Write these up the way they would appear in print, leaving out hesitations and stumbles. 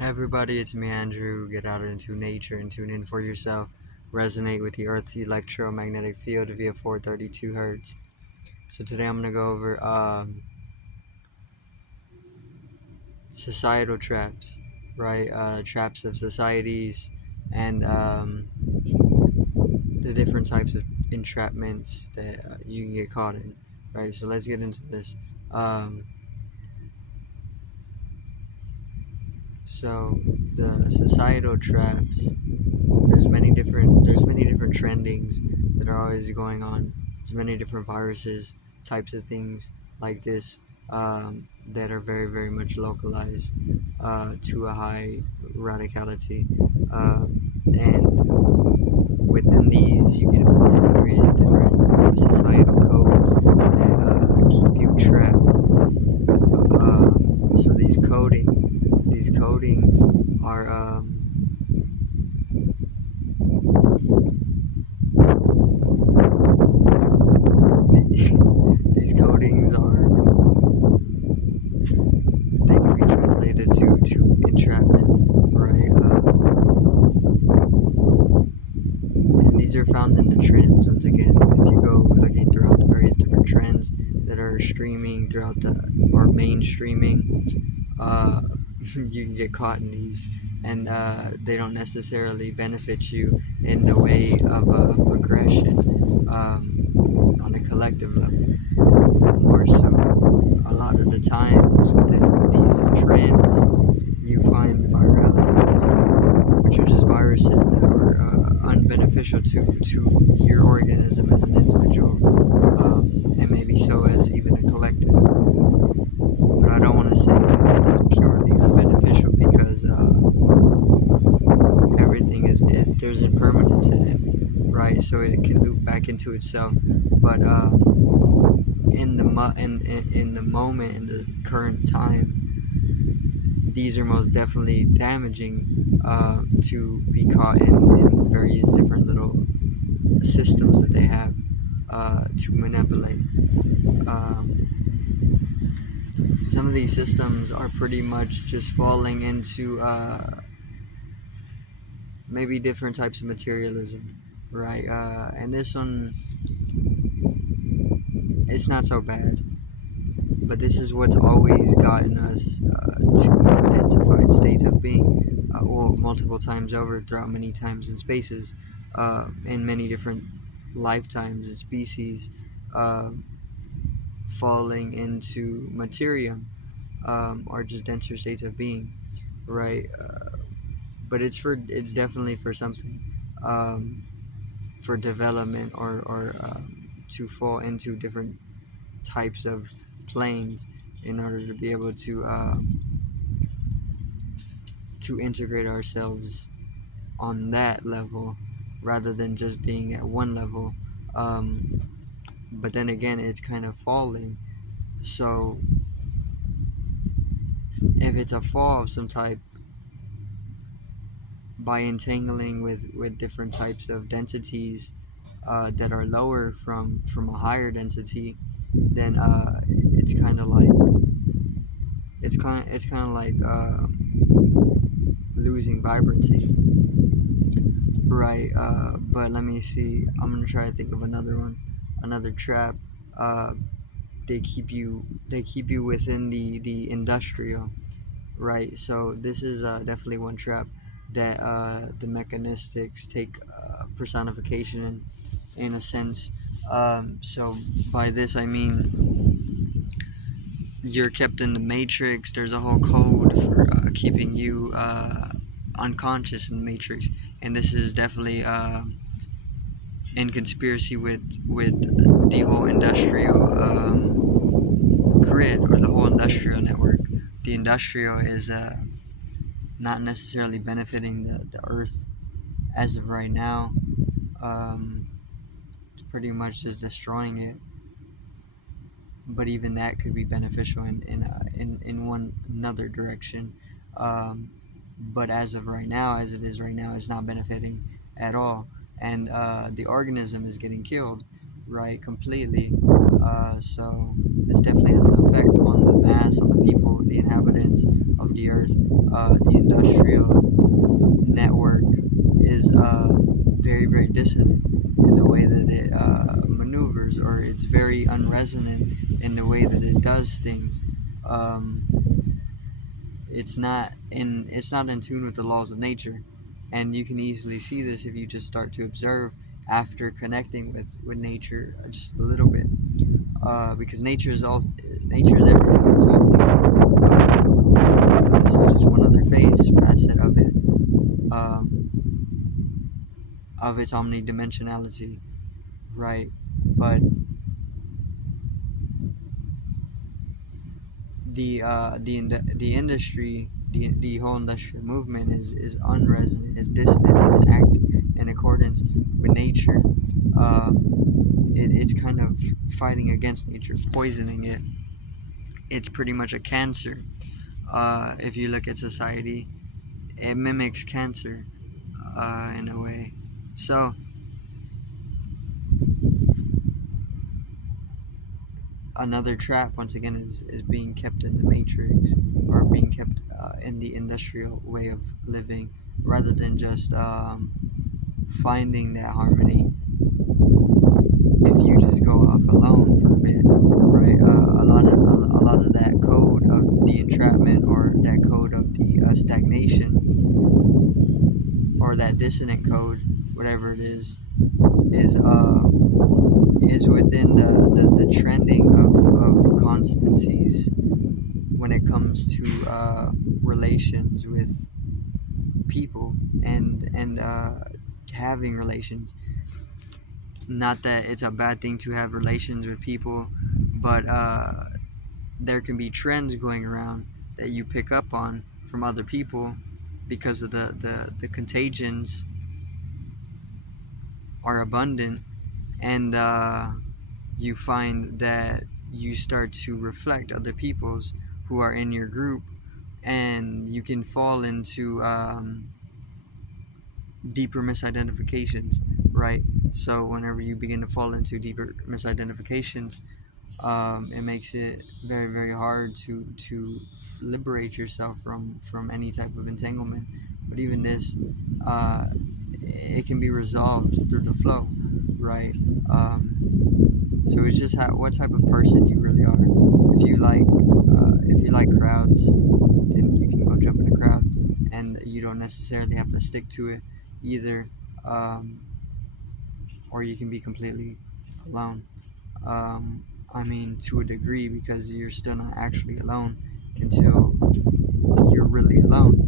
Hey everybody, it's me Andrew. Get out into nature and tune in for yourself. Resonate with the Earth's electromagnetic field via 432 hertz. So today I'm gonna go over societal traps, right? Traps of societies and the different types of entrapments that you can get caught in, right? So let's get into this. Um, so the societal traps. There's many different trendings that are always going on. There's many different viruses, types of things like this that are very much localized to a high radicality, and within these you can find various different societal codes that keep you trapped. So these codings are these codings are they can be translated to entrapment, right? And these are found in the trends. Once again, if you go looking throughout the various different trends that are streaming throughout the or mainstreaming, uh, you can get caught in these, and they don't necessarily benefit you in the way of aggression on a collective level. More so, a lot of the times within these trends, you find viralities, which are just viruses that are unbeneficial to your organism as an individual, and maybe so as even a collective. But I don't want to say that it's purely unbeneficial because everything there's impermanence in it, right? So it can loop back into itself, but in the moment, in the current time, these are most definitely damaging to be caught in various different little systems that they have to manipulate. Um, some of these systems are pretty much just falling into maybe different types of materialism, right? And this one, it's not so bad, but this is what's always gotten us to identified states of being, well, multiple times over throughout many times and spaces, in many different lifetimes and species, uh, falling into materium, or just denser states of being, right? But it's definitely for something, um, for development or to fall into different types of planes in order to be able to integrate ourselves on that level rather than just being at one level. Um, but then again, it's kind of falling. So if it's a fall of some type, by entangling with different types of densities that are lower from a higher density, then it's kind of like losing vibrancy, right? But let me see. I'm gonna try to think of another one, another trap. Uh, they keep you within the industrial, right? So this is definitely one trap that the mechanistics take personification in a sense. So by this I mean you're kept in the matrix. There's a whole code for keeping you unconscious in the matrix, and this is definitely in conspiracy with the whole industrial grid or the whole industrial network. The industrial is not necessarily benefiting the earth as of right now. Um, it's pretty much just destroying it. But even that could be beneficial in one another direction. Um, but as of right now, as it is right now, it's not benefiting at all, and the organism is getting killed, right? Completely. So this definitely has an effect on the mass, on the people, the inhabitants of the earth. The industrial network is very, very dissonant in the way that it maneuvers, or it's very unresonant in the way that it does things. Um, it's not in tune with the laws of nature, and you can easily see this if you just start to observe after connecting with nature just a little bit, because nature is everything. It's all things. So this is just one other facet um, of its omnidimensionality, right? But the industry, the whole industrial movement is unresonant, is dissonant, doesn't act in accordance with nature. It's kind of fighting against nature, poisoning it. It's pretty much a cancer. If you look at society, it mimics cancer in a way. So another trap, once again, is being kept in the matrix, or being kept in the industrial way of living, rather than just finding that harmony. If you just go off alone for a bit, right? A lot of that code of the entrapment, or that code of the stagnation, or that dissonant code, whatever it is within the trending of constancies when it comes to relations with people, and having relations. Not that it's a bad thing to have relations with people, but there can be trends going around that you pick up on from other people, because of the contagions are abundant, and you find that you start to reflect other people's who are in your group, and you can fall into deeper misidentifications, right? So whenever you begin to fall into deeper misidentifications, it makes it very, very hard to liberate yourself from any type of entanglement. But even this, uh, it can be resolved through the flow, right? So it's just what type of person you really are. If you like crowds, then you can go jump in a crowd, and you don't necessarily have to stick to it either, um, or you can be completely alone. I mean, to a degree, because you're still not actually alone until you're really alone.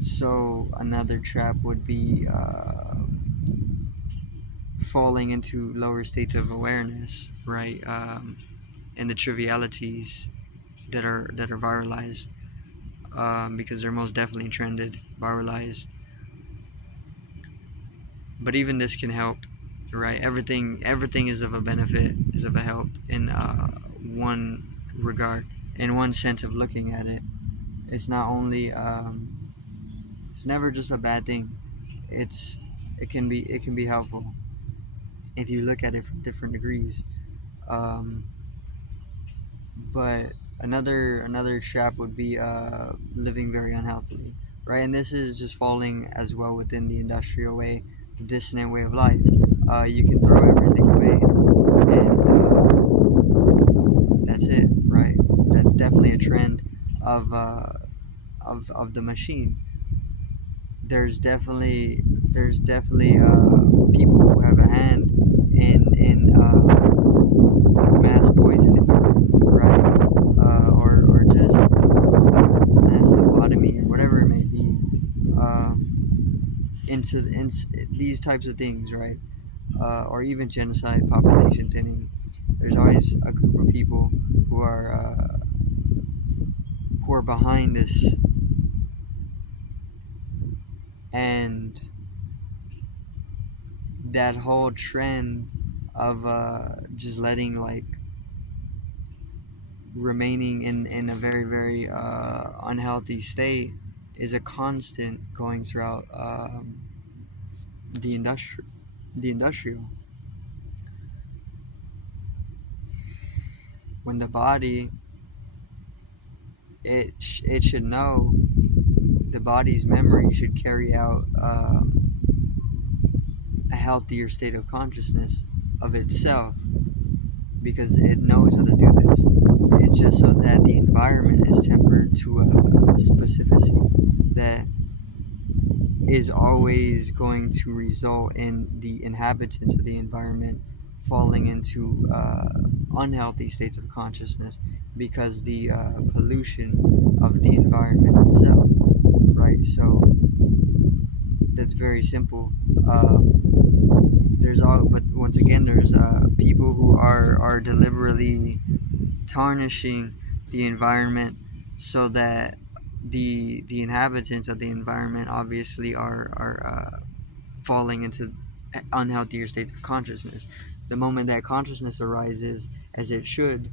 So another trap would be falling into lower states of awareness, right? And the trivialities that are viralized, because they're most definitely trended, viralized. But even this can help, right? Everything is of a benefit, is of a help in one regard, in one sense of looking at it. It's not only it's never just a bad thing. It's it can be helpful if you look at it from different degrees. Um, but another trap would be living very unhealthily, right? And this is just falling as well within the industrial way, the dissonant way of life. You can throw everything away, and that's it, right? That's definitely a trend of of the machine. There's definitely people who have a hand in mass poisoning, right? Or just mass lobotomy, or whatever it may be, into these types of things, right? Or even genocide, population thinning. There's always a group of people who are behind this, and that whole trend of just letting, like, remaining in a very, very unhealthy state is a constant going throughout the industrial. When the body, it should know, the body's memory should carry out a healthier state of consciousness of itself, because it knows how to do this. It's just so that the environment is tempered to a specificity that is always going to result in the inhabitants of the environment falling into unhealthy states of consciousness, because the pollution of the environment itself, right? So that's very simple. But once again, there's people who are deliberately tarnishing the environment, so that the inhabitants of the environment obviously are falling into unhealthier states of consciousness. The moment that consciousness arises, as it should,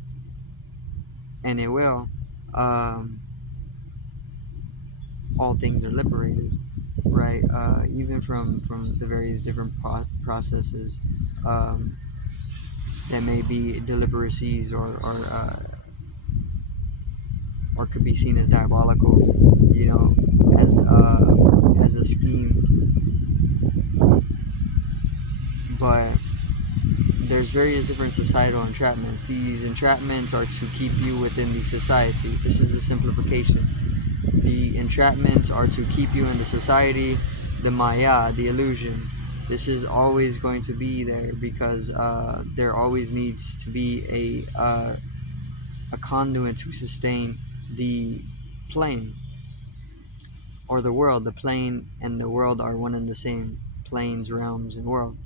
and it will, all things are liberated, right? Even from the various different processes that may be deliberacies, or could be seen as diabolical, as a scheme. But there's various different societal entrapments. These entrapments are to keep you within the society. This is a simplification. The entrapments are to keep you in the society, the maya, the illusion. This is always going to be there, because there always needs to be a conduit to sustain the plane, or the world. The plane and the world are one and the same. Planes, realms, and world.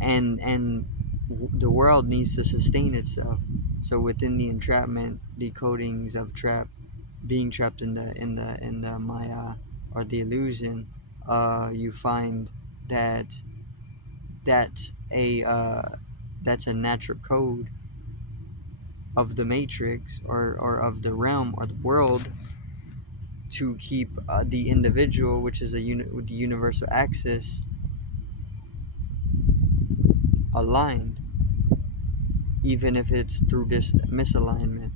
And the world needs to sustain itself. So within the entrapment, the codings of being trapped in the maya, or the illusion, you find that that's a natural code of the matrix, or of the realm, or the world, to keep the individual, which is the universal axis, aligned, even if it's through this misalignment,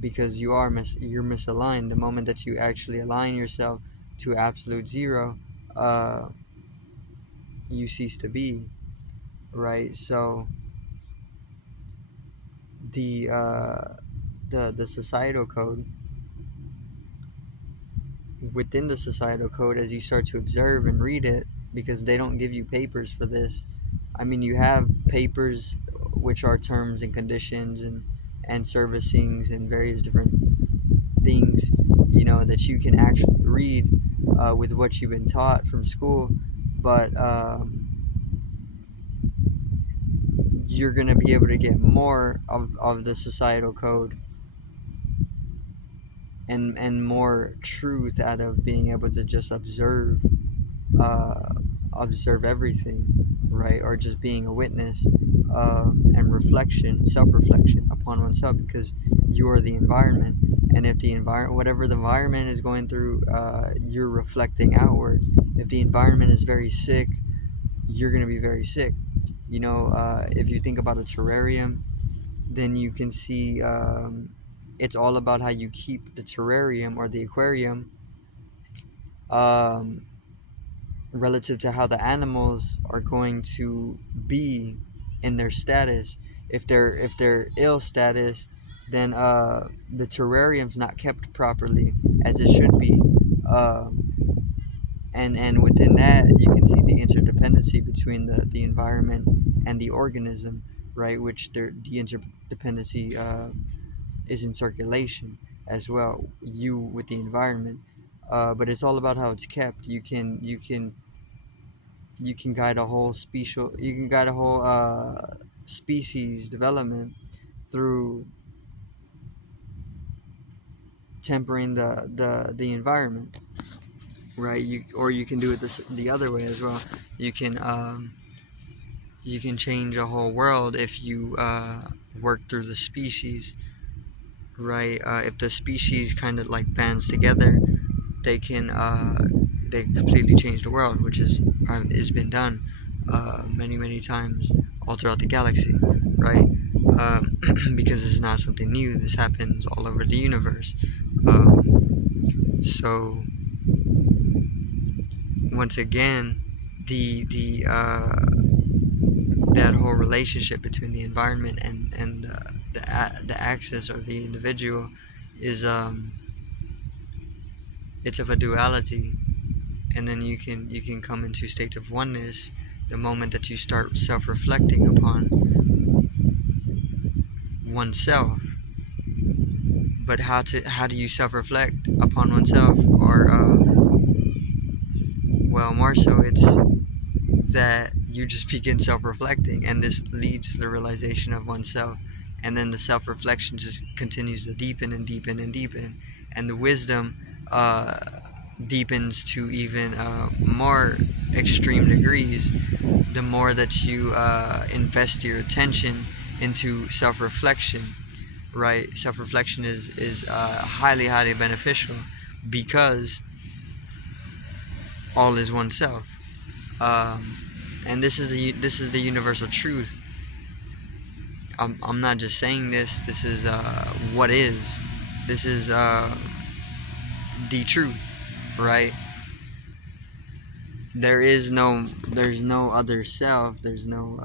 because you're misaligned. The moment that you actually align yourself to absolute zero, you cease to be, right? So the societal code, within the societal code, as you start to observe and read it, because they don't give you papers for this. I mean, you have papers, which are terms and conditions, and servicings, and various different things, that you can actually read with what you've been taught from school. But you're going to be able to get more of the societal code, and more truth out of being able to just observe everything, right? Or just being a witness, and self-reflection upon oneself, because you are the environment. And if the whatever the environment is going through, you're reflecting outwards. If the environment is very sick, you're going to be very sick. If you think about a terrarium, then you can see, it's all about how you keep the terrarium, or the aquarium, relative to how the animals are going to be in their status. If they're ill status, then the terrarium's not kept properly, as it should be. And within that, you can see the interdependency between the environment and the organism, right? Which the interdependency is in circulation as well, you with the environment. But it's all about how it's kept. You can guide a whole species development through tempering the environment, right? Or you can do it the other way as well. You can change a whole world if you work through the species, right? If the species kind of like bands together, they can they completely change the world, which is been done many times all throughout the galaxy, right? Because this is not something new. This happens all over the universe. So once again, the that whole relationship between the environment and the axis or the individual is it's of a duality, and then you can come into states of oneness the moment that you start self-reflecting upon oneself. But how do you self-reflect upon oneself? Or well, more so it's that you just begin self-reflecting, and this leads to the realization of oneself, and then the self-reflection just continues to deepen and deepen and deepen, and the wisdom deepens to even more extreme degrees the more that you invest your attention into self-reflection, right? Self-reflection is highly beneficial, because all is oneself. And this is the universal truth. I'm not just saying this. This is what is. This is the truth, right? There's no other self. There's no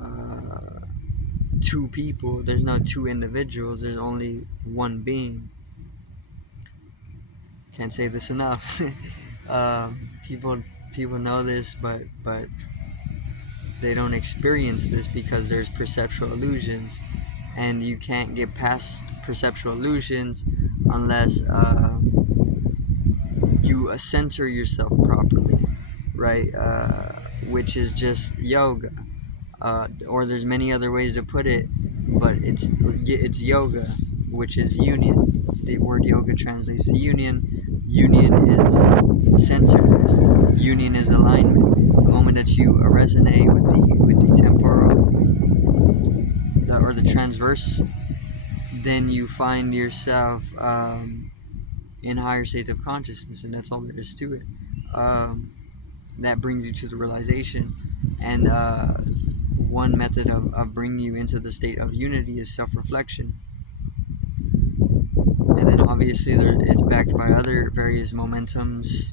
two people. There's no two individuals. There's only one being. Can't say this enough. People know this, but they don't experience this because there's perceptual illusions, and you can't get past perceptual illusions unless you center yourself properly, right? Which is just yoga, or there's many other ways to put it, but it's yoga, which is union. The word yoga translates to union. Union is center. Union is alignment. The moment that you resonate with the temporal, or the transverse, then you find yourself in higher states of consciousness, and that's all there is to it. That brings you to the realization, and one method of bringing you into the state of unity is self-reflection. And then obviously it's backed by other various momentums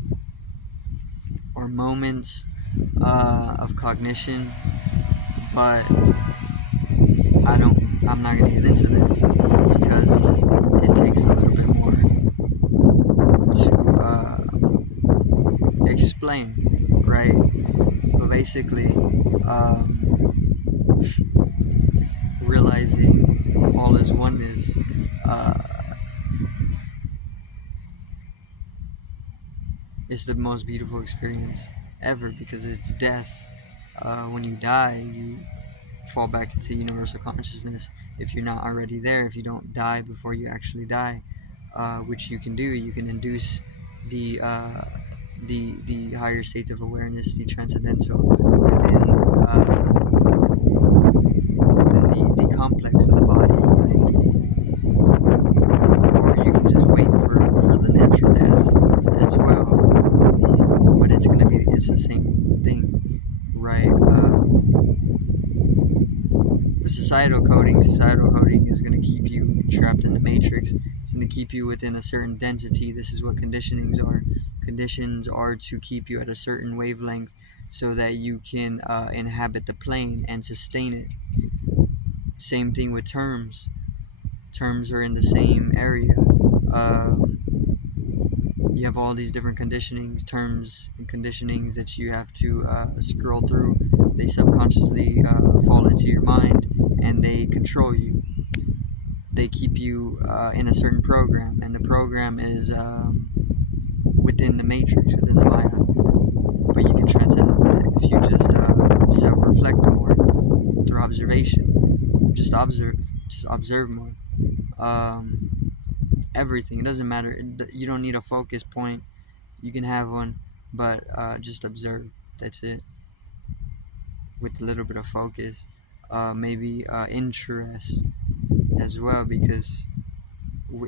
or moments of cognition, but I'm not going to get into that because it takes a little bit more to explain, right? But basically, realizing all is oneness, is the most beautiful experience ever, because it's death. When you die, you fall back into universal consciousness. If you're not already there, if you don't die before you actually die, which you can do, you can induce the higher states of awareness, the transcendental, within the complex of the body, right? Or you can just wait for the natural death as well, but it's the same thing, right? But societal coding is going to keep you trapped in the matrix. It's going to keep you within a certain density. This is what conditionings are. Conditions are to keep you at a certain wavelength so that you can inhabit the plane and sustain it. Same thing with terms. Terms are in the same area. You have all these different conditionings, terms and conditionings that you have to scroll through. They subconsciously fall into your mind, and they control you. They keep you in a certain program, and the program is within the matrix, within the Maya. But you can transcend all that if you just self-reflect more through observation. Just observe more. Everything. It doesn't matter. You don't need a focus point. You can have one, but just observe. That's it. With a little bit of focus, maybe interest as well, because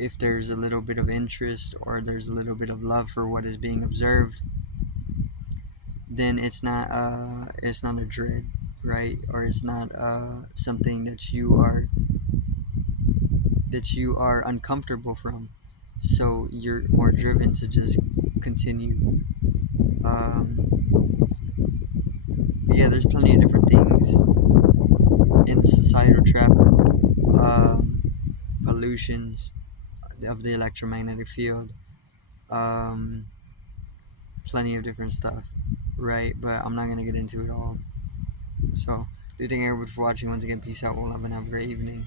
if there's a little bit of interest or there's a little bit of love for what is being observed, then it's not a dread, right? Or it's not something that you are uncomfortable from. So you're more driven to just continue. Yeah, there's plenty of different things in the societal trap, pollutions of the electromagnetic field, um, plenty of different stuff, right? But I'm not gonna get into it all. So, do thank everyone for watching. Once again, peace out, all love, and have a great evening.